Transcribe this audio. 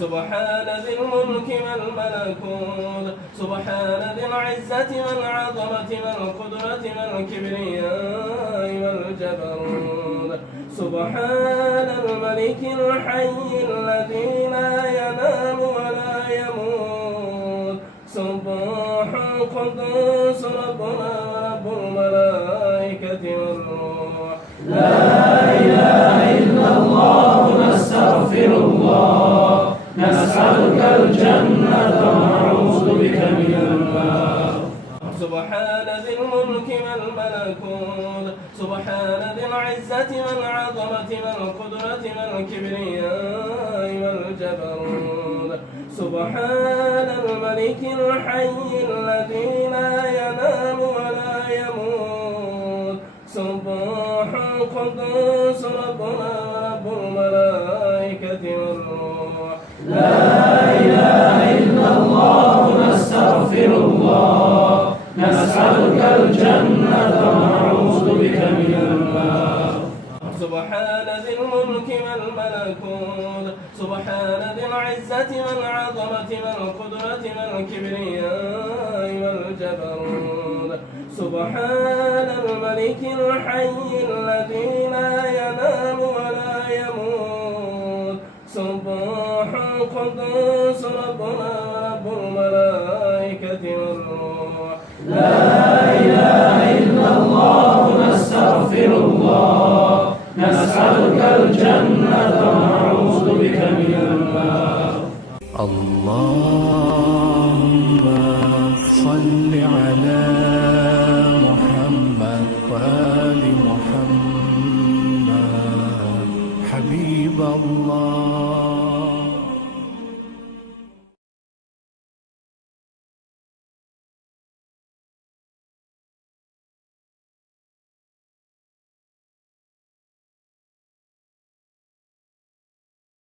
سبحان ذي الملك والملكوت سبحان ذي العزة والعظمة والقدرة والكبرياء والجبروت سبحان الملك الحي الذي لا ينام ولا يموت سبح القدوس ربنا رب الملائكة والروح لا إله إلا الله نستغفر الله نسألك الجنة ونعوذ بك من النار سبحان ذي الملك والملكوت سبحان ذي العزة والعظمة والقدرة والكبرياء والجبروت سبحان الملك الحي الذي لا ينام ولا يموت سبح القدوس ربنا رب الملائكة والروح لا إله إلا الله نستغفر الله نسألك الجنة ونعوذ بك من النار سبحان ذي الملك والملكوت سبحان ذي العزة والعظمة والقدرة والكبرياء والجبروت سبحان الملك الحي الذي لا ينام ولا يموت سبح القدوس ربنا رب الملائكة والروح لا إله إلا الله نستغفر الله نسألك الجنة ونعوذ بك من النار اللهم صل على محمد وآل محمد حبيب الله